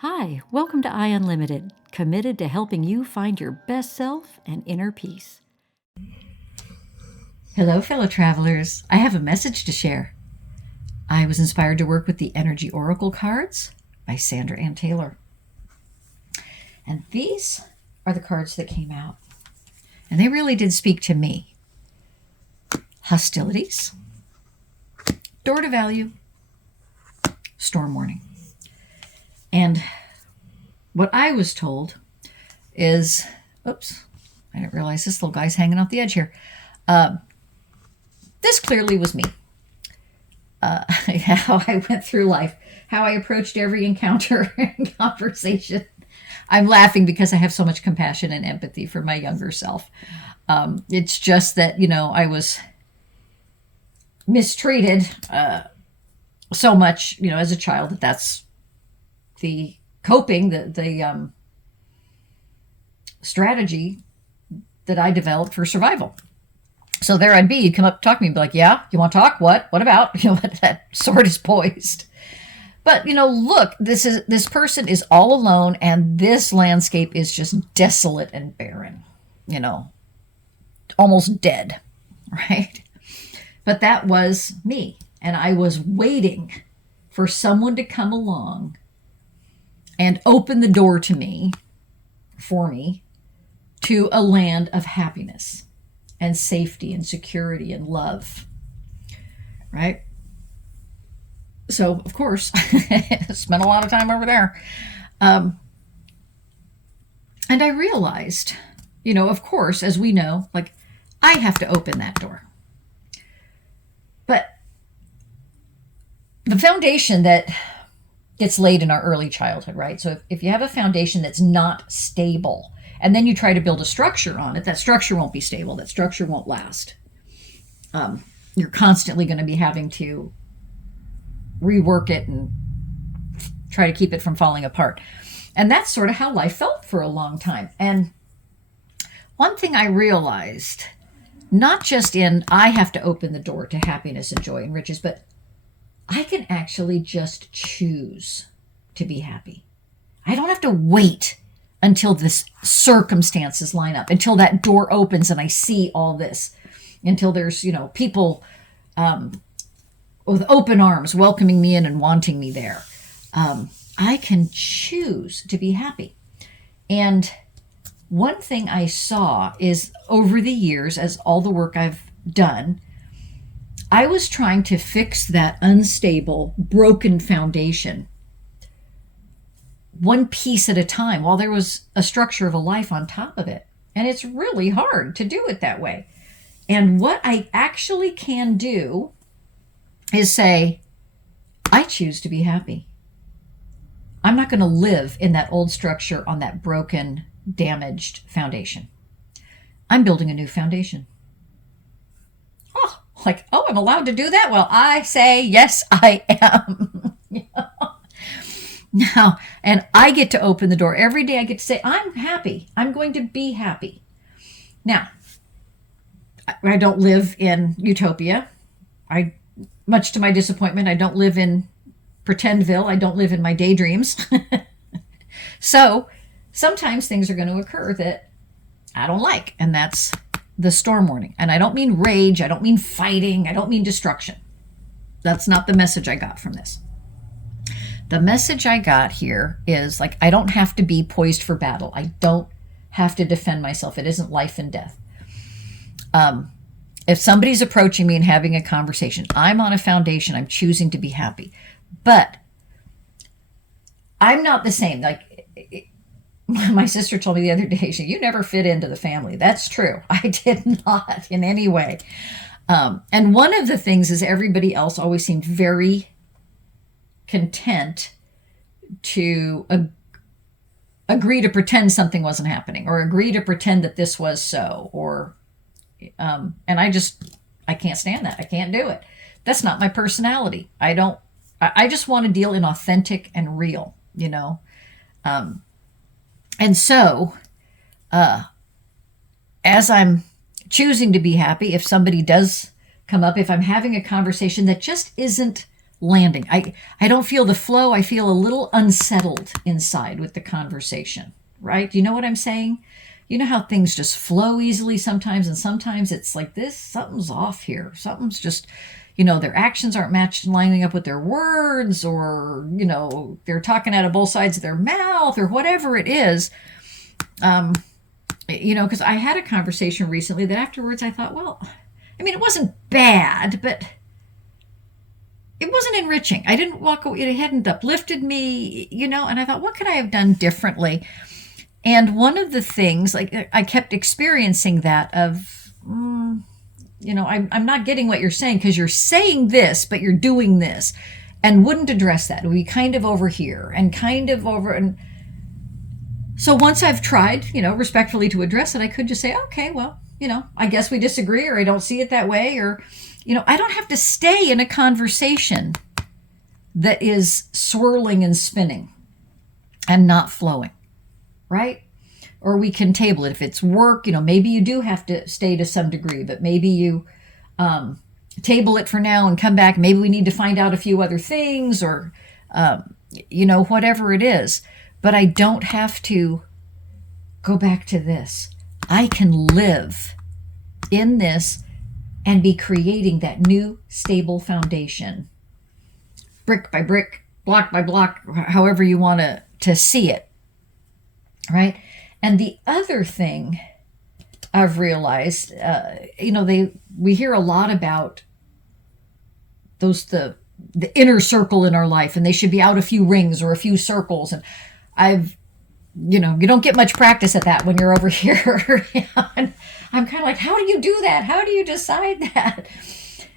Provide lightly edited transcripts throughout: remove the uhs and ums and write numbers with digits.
Hi, welcome to I Unlimited, committed to helping you find your best self and inner peace. Hello, fellow travelers. I have a message to share. I was inspired to work with the Energy Oracle cards by Sandra Ann Taylor. And these are the cards that came out. And they really did speak to me. Hostilities, door to value, storm warning. And what I was told is, oops, I didn't realize this little guy's hanging off the edge here. This clearly was me. How I went through life, how I approached every encounter and conversation. I'm laughing because I have so much compassion and empathy for my younger self. It's just that, I was mistreated so much, as a child, that's the coping, the strategy that I developed for survival. So there I'd be, you'd come up, talk to me, and be like, yeah, you want to talk? What about? That sword is poised. But, look, this person is all alone, and this landscape is just desolate and barren, almost dead, right? But that was me, and I was waiting for someone to come along and open the door to me, for me, to a land of happiness and safety and security and love, right? So, of course, I spent a lot of time over there. And I realized, of course, as we know, I have to open that door. But the foundation that gets laid in our early childhood, right? So if you have a foundation that's not stable, and then you try to build a structure on it, that structure won't be stable. That structure won't last. You're constantly going to be having to rework it and try to keep it from falling apart. And that's sort of how life felt for a long time. And one thing I realized, not just in I have to open the door to happiness and joy and riches, but I can actually just choose to be happy. I don't have to wait until the circumstances line up, until that door opens and I see all this, until there's, people with open arms welcoming me in and wanting me there. I can choose to be happy. And one thing I saw is over the years, as all the work I've done, I was trying to fix that unstable, broken foundation one piece at a time while there was a structure of a life on top of it. And it's really hard to do it that way. And what I actually can do is say, I choose to be happy. I'm not going to live in that old structure on that broken, damaged foundation. I'm building a new foundation. I'm allowed to do that? Well, I say, yes, I am. Now, and I get to open the door. Every day I get to say, I'm happy. I'm going to be happy. Now, I don't live in utopia. Much to my disappointment, I don't live in Pretendville. I don't live in my daydreams. So sometimes things are going to occur that I don't like, and that's the storm warning. And I don't mean rage. I don't mean fighting. I don't mean destruction. That's not the message I got from this. The message I got here is I don't have to be poised for battle. I don't have to defend myself. It isn't life and death. If somebody's approaching me and having a conversation, I'm on a foundation. I'm choosing to be happy. But I'm not the same. My sister told me the other day, you never fit into the family. That's true. I did not in any way. And one of the things is everybody else always seemed very content to agree to pretend something wasn't happening, or agree to pretend that this was so, or and I can't stand that. I can't do it. That's not my personality. I just want to deal in authentic and real, and so as I'm choosing to be happy, if somebody does come up, if I'm having a conversation that just isn't landing. I don't feel the flow. I feel a little unsettled inside with the conversation, right? Do you know what I'm saying? You know how things just flow easily sometimes, and sometimes it's like this, something's off here. Something's just, their actions aren't matched, lining up with their words, or, they're talking out of both sides of their mouth, or whatever it is. Because I had a conversation recently that afterwards I thought, well, it wasn't bad, but it wasn't enriching. I didn't walk away. It hadn't uplifted me, and I thought, what could I have done differently? And one of the things, like, I kept experiencing that of, I'm not getting what you're saying, because you're saying this, but you're doing this, and wouldn't address that. It would be kind of over here and kind of over. And so once I've tried, respectfully to address it, I could just say, okay, well, I guess we disagree, or I don't see it that way, or, I don't have to stay in a conversation that is swirling and spinning and not flowing, right? Or we can table it. If it's work, maybe you do have to stay to some degree, but maybe you table it for now and come back. Maybe we need to find out a few other things, or, whatever it is. But I don't have to go back to this. I can live in this and be creating that new stable foundation, brick by brick, block by block, however you want to see it, right? And the other thing I've realized, we hear a lot about the inner circle in our life, and they should be out a few rings or a few circles. And you don't get much practice at that when you're over here. And I'm kind of like, how do you do that? How do you decide that?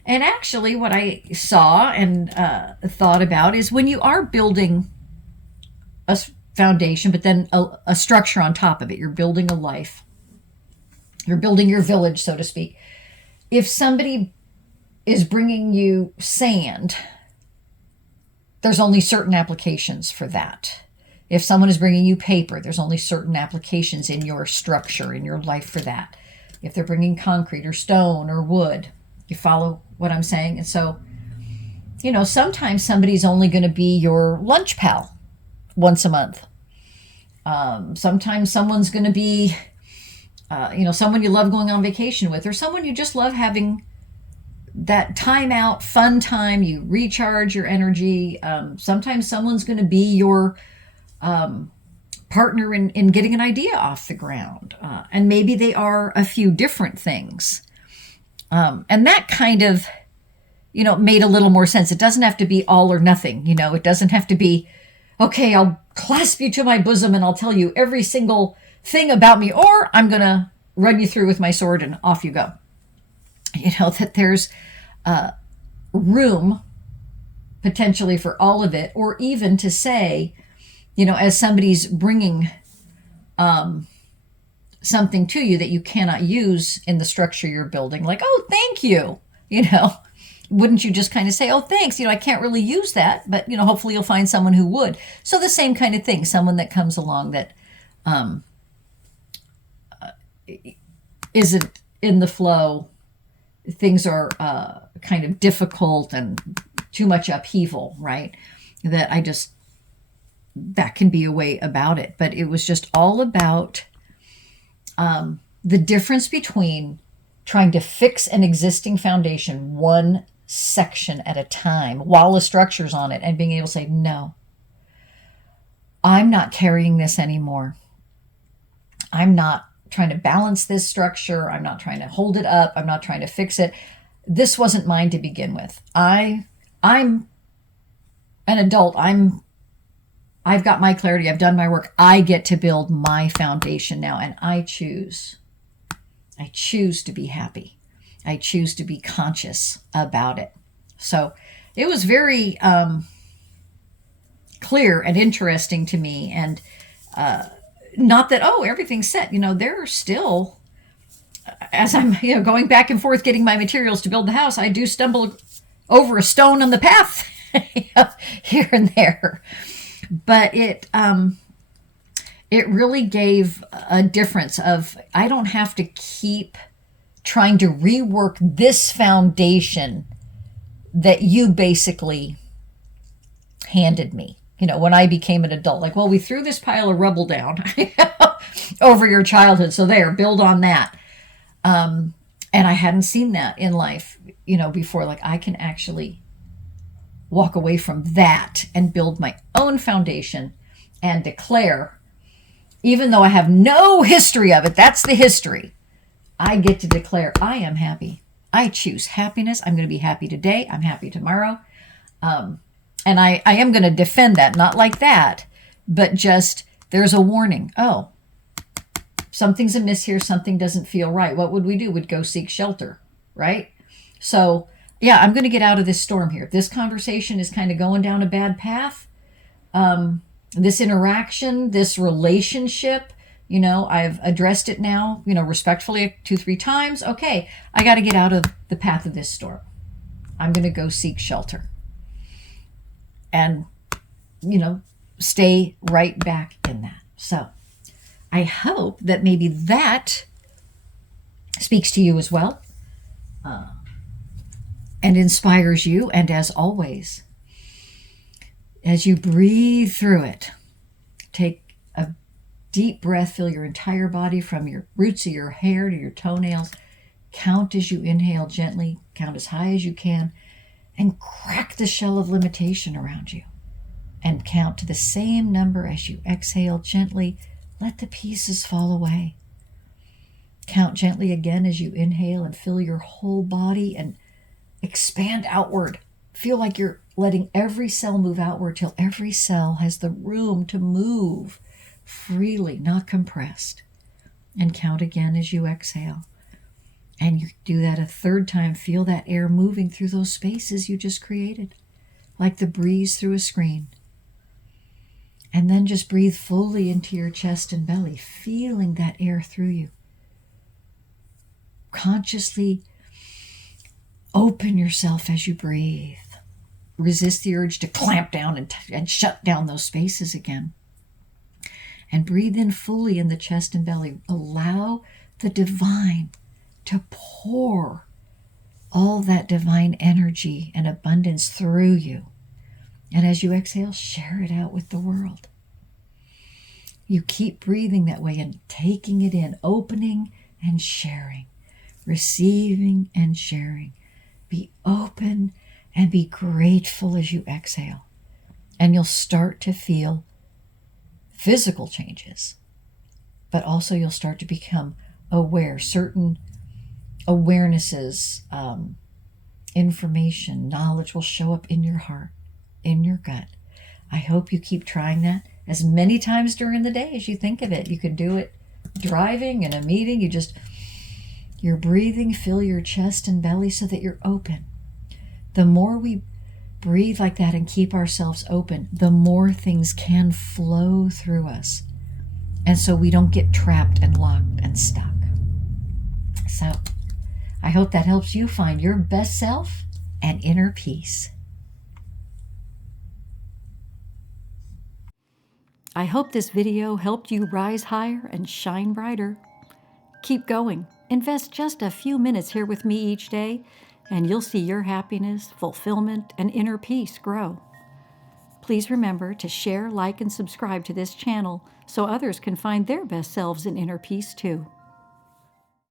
And actually what I saw and thought about is, when you are building a foundation, but then a structure on top of it, you're building a life, you're building your village, so to speak. If somebody is bringing you sand, there's only certain applications for that. If someone is bringing you paper, there's only certain applications in your structure, in your life for that. If they're bringing concrete or stone or wood, you follow what I'm saying? And so, sometimes somebody's only going to be your lunch pal once a month. Sometimes someone's going to be, someone you love going on vacation with, or someone you just love having that time out, fun time, you recharge your energy. Sometimes someone's going to be your partner in getting an idea off the ground. And maybe they are a few different things. And that kind of, made a little more sense. It doesn't have to be all or nothing. It doesn't have to be, okay, I'll clasp you to my bosom and I'll tell you every single thing about me, or I'm going to run you through with my sword and off you go. That there's room potentially for all of it, or even to say, as somebody's bringing something to you that you cannot use in the structure you're building, like, oh, thank you, wouldn't you just kind of say, oh, thanks, I can't really use that, but, hopefully you'll find someone who would. So the same kind of thing, someone that comes along that isn't in the flow, things are kind of difficult and too much upheaval, right? That can be a way about it. But it was just all about the difference between trying to fix an existing foundation one section at a time while the structure's on it, and being able to say, no, I'm not carrying this anymore. I'm not trying to balance this structure. I'm not trying to hold it up. I'm not trying to fix it. This wasn't mine to begin with. I'm an adult. I've got my clarity. I've done my work. I get to build my foundation now, and I choose to be happy. I choose to be conscious about it. So it was very clear and interesting to me. And not that, oh, everything's set. There are still, as I'm going back and forth getting my materials to build the house, I do stumble over a stone on the path here and there. But it really gave a difference of, I don't have to keep trying to rework this foundation that you basically handed me, when I became an adult. Like, well, we threw this pile of rubble down over your childhood. So there, build on that. And I hadn't seen that in life, before. Like, I can actually walk away from that and build my own foundation and declare, even though I have no history of it, that's the history. I get to declare I am happy. I choose happiness. I'm going to be happy today. I'm happy tomorrow. And I am going to defend that, not like that, but just there's a warning. Oh, something's amiss here. Something doesn't feel right. What would we do? We'd go seek shelter, right? So yeah, I'm going to get out of this storm here. This conversation is kind of going down a bad path. This interaction, this relationship, I've addressed it now, respectfully 2-3 times. Okay, I got to get out of the path of this storm. I'm going to go seek shelter. And, stay right back in that. So I hope that maybe that speaks to you as well. And inspires you. And as always, as you breathe through it, take a deep breath, fill your entire body from your roots of your hair to your toenails. Count as you inhale gently, count as high as you can, and crack the shell of limitation around you. And count to the same number as you exhale gently. Let the pieces fall away. Count gently again as you inhale and fill your whole body and expand outward. Feel like you're letting every cell move outward till every cell has the room to move freely, not compressed. And count again as you exhale. And you do that a third time. Feel that air moving through those spaces you just created, like the breeze through a screen. And then just breathe fully into your chest and belly, feeling that air through you. Consciously open yourself as you breathe. Resist the urge to clamp down and shut down those spaces again. And breathe in fully in the chest and belly. Allow the divine to pour all that divine energy and abundance through you. And as you exhale, share it out with the world. You keep breathing that way and taking it in, opening and sharing, receiving and sharing. Be open and be grateful as you exhale. And you'll start to feel physical changes, but also you'll start to become aware. Certain awarenesses, information, knowledge will show up in your heart, in your gut. I hope you keep trying that as many times during the day as you think of it. You could do it driving, in a meeting. You're breathing, fill your chest and belly so that you're open. The more we breathe like that and keep ourselves open, the more things can flow through us. And so we don't get trapped and locked and stuck. So I hope that helps you find your best self and inner peace. I hope this video helped you rise higher and shine brighter. Keep going. Invest just a few minutes here with me each day, and you'll see your happiness, fulfillment, and inner peace grow. Please remember to share, like, and subscribe to this channel so others can find their best selves in inner peace too.